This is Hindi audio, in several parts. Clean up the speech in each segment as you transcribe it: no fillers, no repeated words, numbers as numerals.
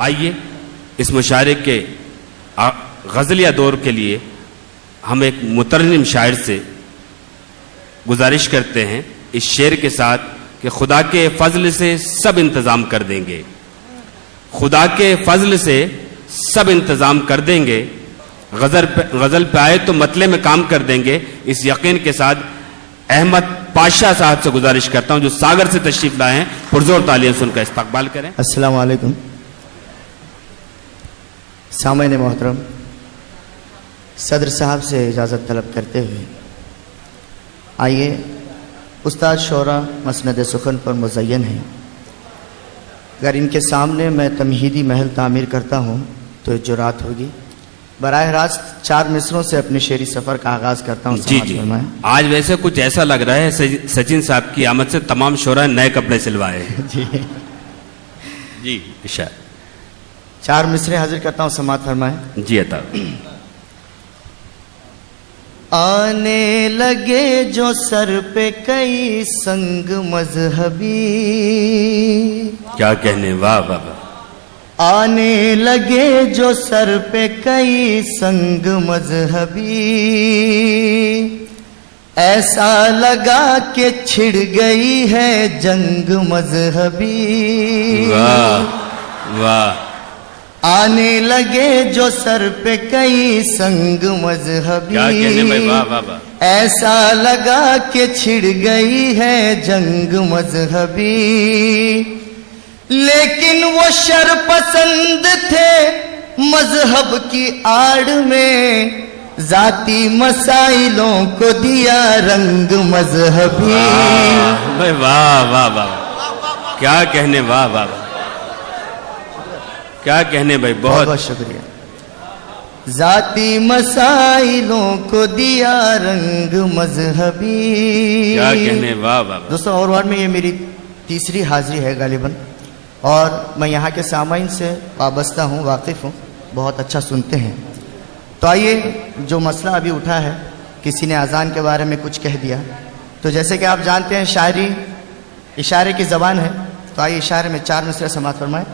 आइए इस मुशायरे के गज़लिया दौर के लिए हम एक मुतरन्निम शायर से गुजारिश करते हैं इस शेर के साथ कि खुदा के फजल से सब इंतज़ाम कर देंगे, खुदा के फजल से सब इंतज़ाम कर देंगे, गज़ल पे आए तो मतले में काम कर देंगे। इस यकीन के साथ अहमद पाशा साहब से गुजारिश करता हूं जो सागर से तशरीफ लाए हैं, पुरजोर तालियों से उनका इस्तकबाल करें। अस्सलाम वालेकुम। सामईन मोहतरम, सदर साहब से इजाज़त तलब करते हुए आइए, उस्ताद शोरा मसनद सुखन पर मुज़य्यन है। अगर इनके सामने मैं तमहीदी महल तामीर करता हूँ तो जुरात होगी। बराह रास्त 4 मिसरों से अपने शेरी सफ़र का आगाज़ करता हूँ। जी जी, आज वैसे कुछ ऐसा लग रहा है सचिन साहब की आमद से तमाम शोरा नए कपड़े सिलवाए। जी जी, इशा 4 मिसरे हाजिर करता हूँ, समात फरमाए। जी अता। आने लगे जो सर पे कई संग मजहबी, क्या कहने, वाह वाह वाह। आने लगे जो सर पे कई संग मजहबी, ऐसा लगा कि छिड़ गई है जंग मजहबी। वाह वाह। आने लगे जो सर पे कई संग मजहबी, क्या कहने भाई, वाह वाह वाह। ऐसा लगा कि छिड़ गई है जंग मजहबी, लेकिन वो शर पसंद थे मजहब की आड़ में, जाती मसाइलों को दिया रंग मजहबी। भाई वाह वाह वाह, क्या कहने, वाह वाह वाह, क्या कहने भाई, बहुत बहुत शुक्रिया। जाती मसाइलों को दिया रंग मजहबी, क्या कहने, वाह वाह। दोस्तों, और वार्ड में ये मेरी तीसरी हाजिरी है गालिबन, और मैं यहाँ के सामाइन से वाबस्ता हूँ, वाकिफ़ हूँ, बहुत अच्छा सुनते हैं। तो आइए, जो मसला अभी उठा है, किसी ने अजान के बारे में कुछ कह दिया, तो जैसे कि आप जानते हैं शायरी इशारे की ज़बान है, तो आइए इशारे में 4 मिसरे समात फरमाएं।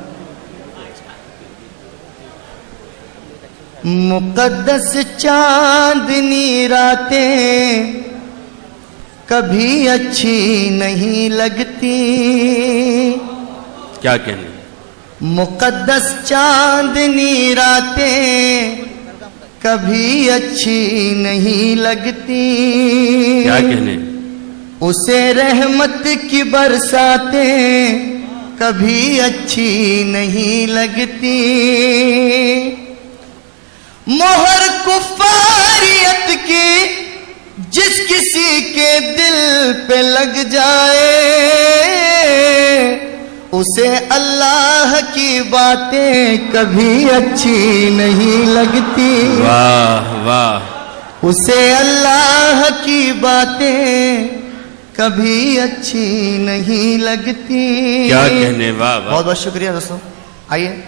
मुक़द्दस चांदनी रातें कभी अच्छी नहीं लगती, क्या कहने, मुक़द्दस चांदनी रातें कभी अच्छी नहीं लगती, क्या कहने, उसे रहमत की बरसातें कभी अच्छी नहीं लगती। मोहर कुफारियत की जिस किसी के दिल पे लग जाए, उसे अल्लाह की बातें कभी अच्छी नहीं लगती। वाह वाह। उसे अल्लाह की बातें कभी अच्छी नहीं लगती। क्या कहने, वाह वाह। बहुत बहुत शुक्रिया दोस्तों। आइए,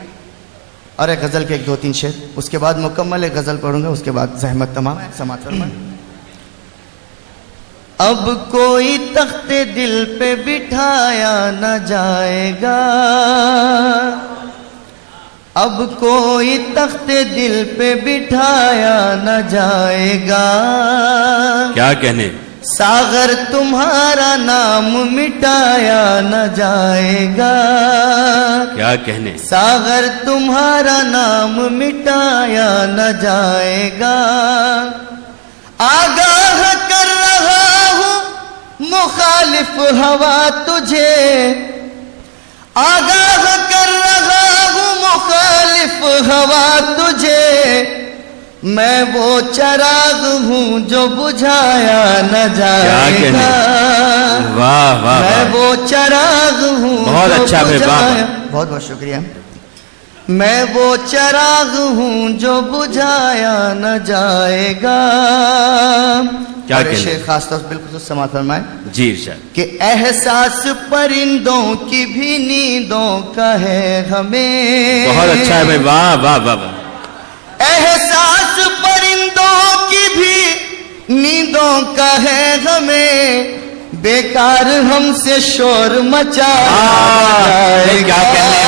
और एक गज़ल के 1-2-3 शेर, उसके बाद मुकम्मल एक गज़ल पढ़ूंगा, उसके बाद ज़हमत तमाम समात फरमाएं। अब कोई तख्ते दिल पे बिठाया न जाएगा, अब कोई तख्ते दिल पे बिठाया न जाएगा। क्या कहने, सागर तुम्हारा नाम मिटाया न जाएगा। क्या कहने, सागर तुम्हारा नाम मिटाया न जाएगा। आगाह कर रहा हूँ मुखालिफ हवा तुझे, आगाह कर रहा हूँ मुखालिफ हवा तुझे, मैं वो चराग हूँ जो बुझाया न जाएगा। वाह वाह। मैं वो चराग हूँ, बहुत अच्छा भाई, वाह। बहुत बहुत शुक्रिया। मैं वो चराग हूँ जो बुझाया न जाएगा। क्या कहने, खास तौर पर बिल्कुल समात फरमाएं। जी इरशाद। कि एहसास परिंदों की भी नींदों का है हमें। बहुत अच्छा है भाई, वाह वाह वाह वाह। एहसास परिंदों की भी नींदों का है हमें, बेकार हमसे शोर मचा क्या कहने,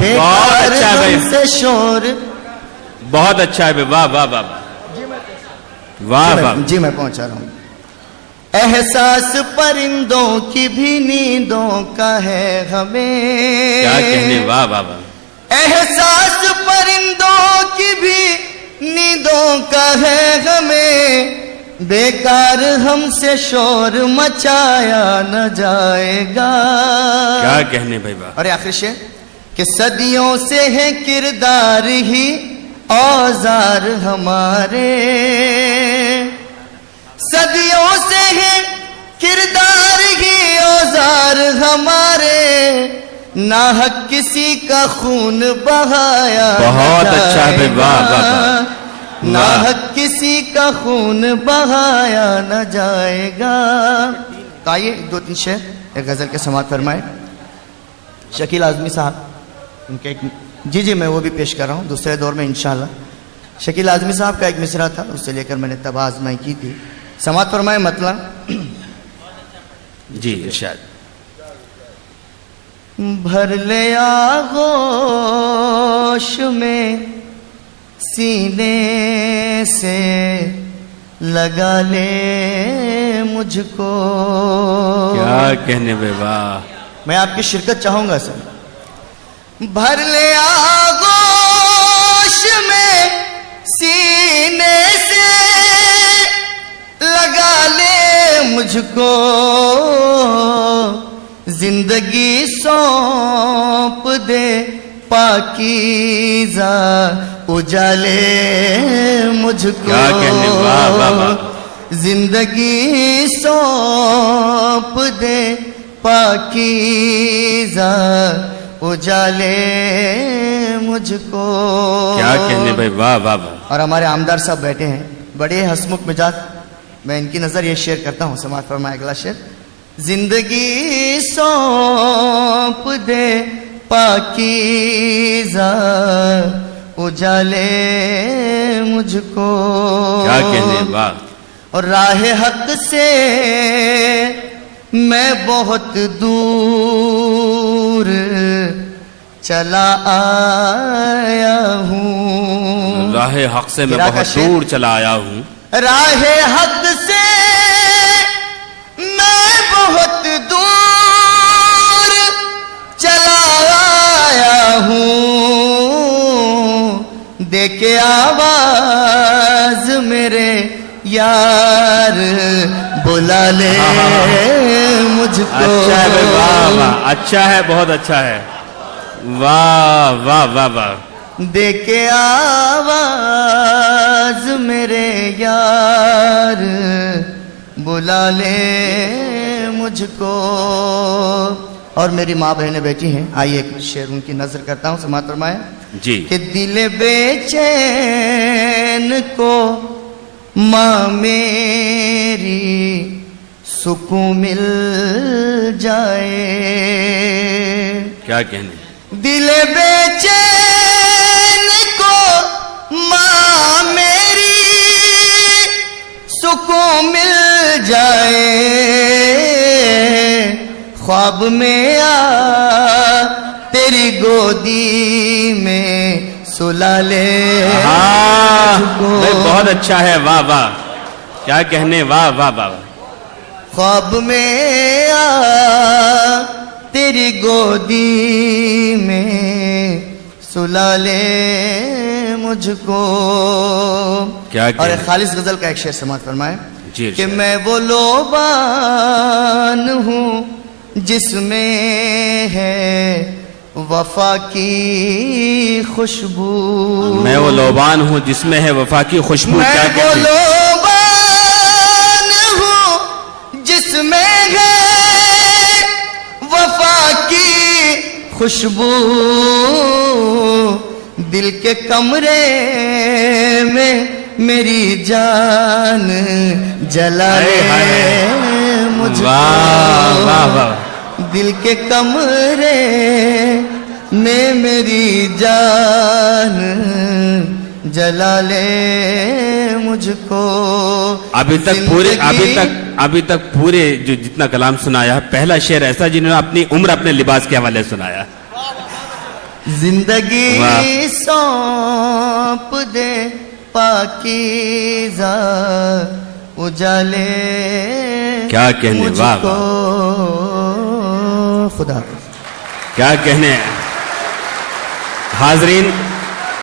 बेकार अच्छा है भाई। हमसे शोर। बहुत अच्छा है भाई, वाह वाह वाह वाह वाह। जी मैं पहुंचा रहा हूं। एहसास परिंदों की भी नींदों का है हमें। क्या कहने, वाह वाह वाह। एहसास परिंदों की भी नींदों का है हमें। बेकार हमसे शोर मचाया न जाएगा। क्या कहने भाई, वाह। और आखिर शेर कि सदियों से है किरदार ही औजार हमारे। सदियों से है किरदार ही औजार हमारे। नाहक किसी का खून बहाया बहुत अच्छा है भाई, वाह वाह वाह। नाहक किसी का खून बहाया न जाएगा। तो आइए 2-3 शेर एक गजल के समात फरमाए। शकील आजमी साहब उनके एक, जी मैं वो भी पेश कर रहा हूँ दूसरे दौर में इंशाल्लाह। शकील आजमी साहब का एक मिसरा था, उससे लेकर मैंने तब आजमाई की थी। समात फरमाए मतलब। जी इरशाद। भर ले आगोश में सीने से लगा ले मुझको। क्या कहने भाई, वाह। मैं आपकी शिरकत चाहूंगा सर। भर ले आगोश में सीने से लगा ले मुझको। जिंदगी सौंप दे पाकीज़ा उजाले मुझको। क्या कहने, वाह वाह वाह। जिंदगी सौंप दे पाकीज़ा उजाले मुझको। क्या कहने भाई, वाह वाह वाह। और हमारे आमदार साहब बैठे हैं, बड़े हंसमुख मिजाज। मैं इनकी नजर ये शेयर करता हूं, समाज फरमाए अगला शेर। जिंदगी सौंप दे पाकीज़ा उजाले मुझको। क्या कहने, वाह। और राह हक से मैं बहुत दूर चला आया हूँ। राह हक से मैं हीरा का बहुत शेर। दूर चला आया हूँ। राह हक से मैं बहुत दूर चला आया हूँ। देके आवाज मेरे यार बुला ले मुझको। अच्छा है भाई, वाह वाह। अच्छा है, बहुत अच्छा है, वाह वाह वाह वाह। देके आवाज मेरे यार बुला ले मुझको। और मेरी माँ बहनें बैठी हैं, आइए एक शेर उनकी नजर करता हूँ, समात फरमाए जी। कि दिल बेचैन को माँ मेरी सुकून मिल जाए। क्या कहने, दिल बेचैन को माँ मेरी सुकून मिल जाए। ख्वाब में आ तेरी गोदी में सुला ले। हाँ भाई, बहुत अच्छा है, वाह वाह। क्या कहने, वाह वाह वाह। ख्वाब में आ तेरी गोदी में सुला ले मुझको। क्या और कहने, एक खालिस गजल का एक शेर समात फरमाए जी कि मैं वो लोबान हूँ जिसमें है वफा की खुशबू। मैं वो लोबान हूँ जिसमें है वफा की खुशबू। क्या मैं वो कहने, लोबान हूँ जिसमें है वफा की खुशबू। दिल के कमरे में मेरी जान जला ले मुझको। वाह वाह वाह। दिल के कमरे में मेरी जान जला ले मुझको। अभी तक पूरे जो जितना कलाम सुनाया, पहला शेर ऐसा जिन्होंने अपनी उम्र अपने लिबास के हवाले सुनाया। जिंदगी वाह। सौंप दे पाकीज़ा उजाले क्या कहने, वाह, मुझको खुदा। क्या कहने। हाजरीन,